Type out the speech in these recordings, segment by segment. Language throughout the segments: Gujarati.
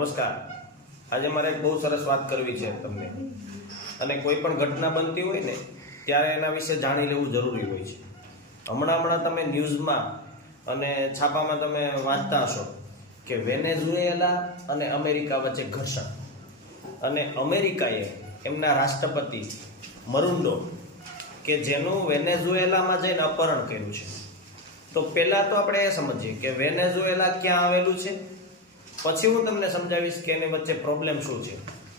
નમસ્કાર. આજે મારે એક બહુ સરસ વાત કરવી છે તમને. અને કોઈ પણ ઘટના બનતી હોય ને ત્યારે એના વિશે જાણી લેવું જરૂરી હોય છે. હમણાં તમે ન્યૂઝમાં અને છાપામાં તમે વાંચતા હશો કે વેનેઝુએલા અને અમેરિકા વચ્ચે ઘર્ષણ, અને અમેરિકાએ એમના રાષ્ટ્રપતિ મરુન્ડો કે જેનું વેનેઝુએલામાં જઈને અપહરણ કર્યું છે. તો પહેલાં તો આપણે એ સમજીએ કે વેનેઝુએલા ક્યાં આવેલું છે, પછી હું તમને સમજાવીશ કે એની વચ્ચે પ્રોબ્લેમ શું છે.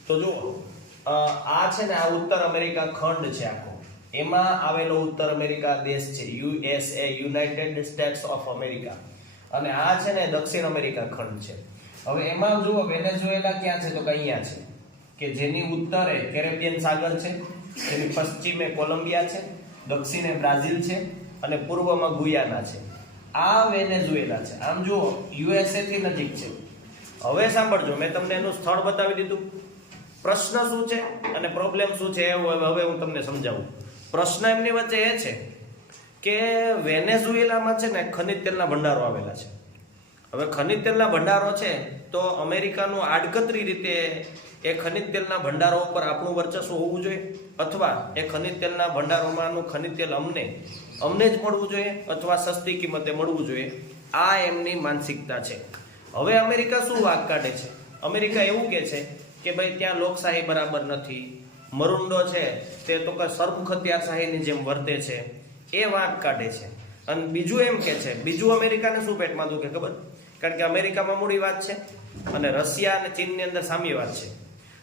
તો જુઓ, આ છે ને, આ ઉત્તર અમેરિકા ખંડ છે આખો. એમાં આવેલો ઉત્તર અમેરિકા દેશ છે USA, United states of America. અને આ છે ને દક્ષિણ અમેરિકા ખંડ છે. હવે એમાં જુઓ, વેનેઝુએલા ક્યાં છે તો કે અહીંયા છે, કે જેની ઉત્તરે કેરેબિયન સાગર છે, જેની પશ્ચિમે કોલંબિયા છે, દક્ષિણે બ્રાઝિલ છે અને પૂર્વમાં ગુયાના છે. આ વેનેઝુએલા છે. આમ જુઓ, USA થી નજીક છે. હવે સાંભળજો, મેં તમને એનું સ્થળ બતાવી દીધું. પ્રશ્ન શું છે અને પ્રોબ્લેમ શું છે હવે હું તમને સમજાવું. પ્રશ્ન એમની વચ્ચે એ છે કે વેનેઝુએલામાં છે ને ખનિજ તેલના ભંડારો આવેલા છે. હવે ખનિજ તેલના ભંડારો છે તો અમેરિકાનું આડકતરી રીતે એ ખનિજ તેલના ભંડારો ઉપર આપણું વર્ચસ્વ હોવું જોઈએ, અથવા એ ખનિજ તેલના ભંડારોમાંનું ખનિજ તેલ અમને જ મળવું જોઈએ, અથવા સસ્તી કિંમતે મળવું જોઈએ. આ એમની માનસિકતા છે. હવે અમેરિકા શું વાક કાઢે છે? અમેરિકા એવું કહે છે કે ભાઈ ત્યાં લોકશાહી બરાબર નથી, મરુન્ડો છે તે તો કે સરમુખત્યારશાહીની જેમ વર્તે છે, એ વાંક કાઢે છે. અને બીજું એમ કે છે, બીજું અમેરિકાને શું પેટમાં દુખે ખબર? કારણ કે અમેરિકામાં મૂડી વાત છે અને રશિયા અને ચીનની અંદર સામ્યવાદ છે.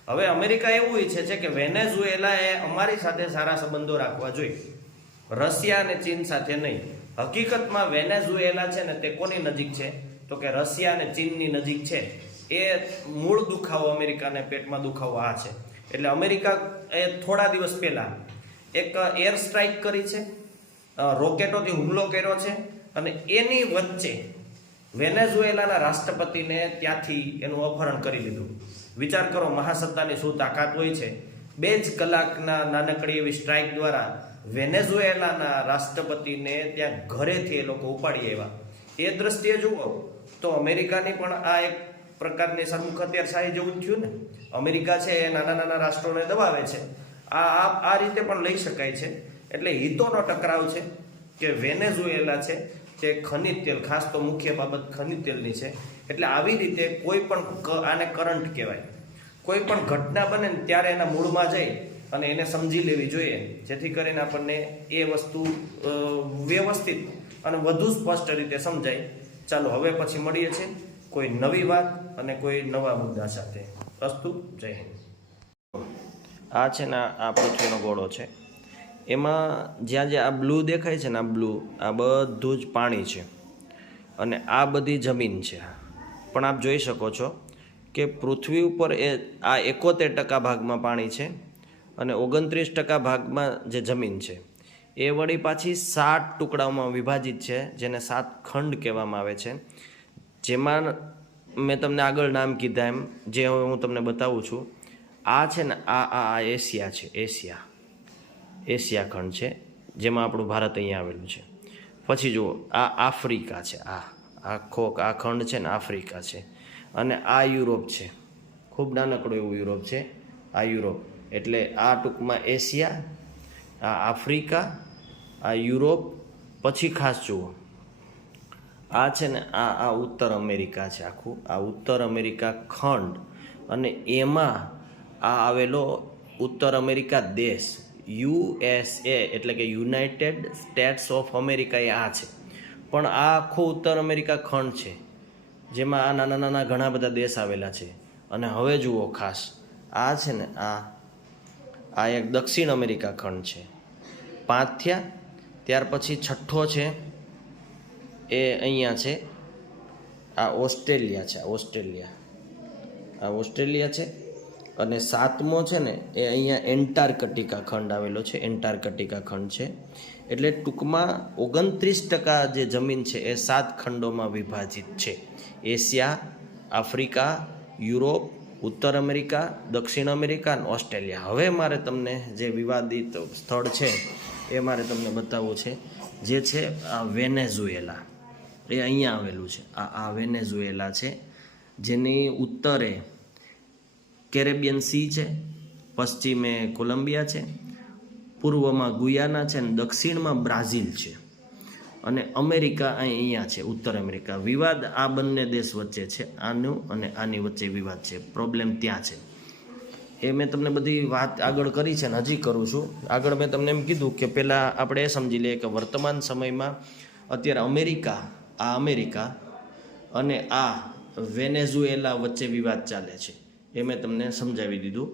હવે અમેરિકા એવું ઈચ્છે છે કે વેનેઝુએલા એ અમારી સાથે સારા સંબંધો રાખવા જોઈએ, રશિયા અને ચીન સાથે નહીં. હકીકતમાં વેનેઝુએલા છે ને તે કોની નજીક છે તો કે રશિયા અને ચીનની નજીક છે. એ મૂળ દુખાવો અમેરિકાને પેટમાં દુખાવો આ છે. એટલે અમેરિકા એ થોડા દિવસ પહેલા એક એર સ્ટ્રાઇક કરી છે, રોકેટોથી હુમલો કર્યો છે, અને એની વચ્ચે વેનેઝુએલાના રાષ્ટ્રપતિને ત્યાંથી એનું અપહરણ કરી લીધું. વિચાર કરો, મહાસત્તાની શું તાકાત હોય છે. 2 જ કલાકના નાનકડી એવી સ્ટ્રાઇક દ્વારા વેનેઝુએલાના રાષ્ટ્રપતિને ત્યાં ઘરેથી એ લોકો ઉપાડી આવ્યા. એ દ્રષ્ટિએ જુઓ તો અમેરિકાની પણ આ એક પ્રકારની સરમુખત્યારશાહી જેવું થયું ને. અમેરિકા છે એ નાના રાષ્ટ્રોને દબાવે છે. આ રીતે પણ લઈ શકાય છે. એટલે હિતોનો ટકરાવ છે કે વેનેઝુએલા છે તે ખનિજ તેલ, ખાસ તો મુખ્ય બાબત ખનિજ તેલની છે. એટલે આવી રીતે કોઈ પણ, આને કરંટ કહેવાય, કોઈ પણ ઘટના બને ને ત્યારે એના મૂળમાં જઈ અને એને સમજી લેવી જોઈએ, જેથી કરીને આપણને એ વસ્તુ વ્યવસ્થિત અને વધુ સ્પષ્ટ રીતે સમજાય. ચાલો, હવે પછી મળીએ છીએ કોઈ નવી વાત અને કોઈ નવા મુદ્દા સાથે. અસ્તુ, જય હિન્દ. આ છે ને, આ પૃથ્વીનો ગોળો છે. એમાં જ્યાં આ બ્લુ દેખાય છે ને, આ બ્લુ, આ બધું જ પાણી છે અને આ બધી જમીન છે. પણ આપ જોઈ શકો છો કે પૃથ્વી ઉપર આ 71% ભાગમાં પાણી છે અને 29% ભાગમાં જે જમીન છે એ વળી પાછી 7 ટુકડાઓમાં વિભાજિત છે, જેને 7 ખંડ કહેવામાં આવે છે. જેમાં મેં તમને આગળ નામ કીધા એમ, જે હવે હું તમને બતાવું છું. આ છે ને, આ એશિયા છે, એશિયા ખંડ છે, જેમાં આપણું ભારત અહીંયા આવેલું છે. પછી જુઓ, આ આફ્રિકા છે, આ ખંડ છે ને આફ્રિકા છે. અને આ યુરોપ છે, ખૂબ નાનકડો એવું યુરોપ છે. આ યુરોપ એટલે આ ટૂંકમાં એશિયા, આ આફ્રિકા, આ યુરોપ. પછી ખાસ જુઓ, આ છે ને, આ ઉત્તર અમેરિકા છે આખું, આ ઉત્તર અમેરિકા ખંડ. અને એમાં આ આવેલો ઉત્તર અમેરિકા દેશ USA, એટલે કે યુનાઇટેડ સ્ટેટ્સ ઓફ અમેરિકા, એ આ છે. પણ આ આખો ઉત્તર અમેરિકા ખંડ છે, જેમાં આ નાના ઘણા બધા દેશ આવેલા છે. અને હવે જુઓ ખાસ, આ છે ને, આ એક દક્ષિણ અમેરિકા ખંડ છે. 5 થયા. ત્યાર પછી છઠ્ઠો છે એ અહીંયા છે, આ ઓસ્ટ્રેલિયા છે, આ ઓસ્ટ્રેલિયા છે. અને 7મો છે ને એ અહીંયા એન્ટાર્કટિકા ખંડ આવેલો છે, એન્ટાર્કટિકા ખંડ છે. એટલે ટૂંકમાં 29% જે જમીન છે એ 7 ખંડોમાં વિભાજિત છે. એશિયા, આફ્રિકા, યુરોપ, ઉત્તર અમેરિકા, દક્ષિણ અમેરિકા અને ઓસ્ટ્રેલિયા. હવે મારે તમને જે વિવાદિત સ્થળ છે એ મારે તમને બતાવવું છે, જે છે આ વેનેઝુએલા. એ અહીંયા આવેલું છે. આ વેનેઝુએલા છે. જેની ઉત્તરે કેરેબિયન સી છે, પશ્ચિમે કોલંબિયા છે, પૂર્વમાં ગુયાના છે અને દક્ષિણમાં બ્રાઝિલ છે, અને અમેરિકા અહીંયા છે, ઉત્તર અમેરિકા. વિવાદ આ બંને દેશ વચ્ચે છે, આનું અને આની વચ્ચે વિવાદ છે, પ્રોબ્લેમ ત્યાં છે. એ મેં તમને બધી વાત આગળ કરી છે ને હજી કરું છું. આગળ મેં તમને એમ કીધું કે પહેલાં આપણે એ સમજી લઈએ કે વર્તમાન સમયમાં અત્યારે અમેરિકા અને આ વેનેઝુએલા વચ્ચે વિવાદ ચાલે છે. એ મેં તમને સમજાવી દીધું.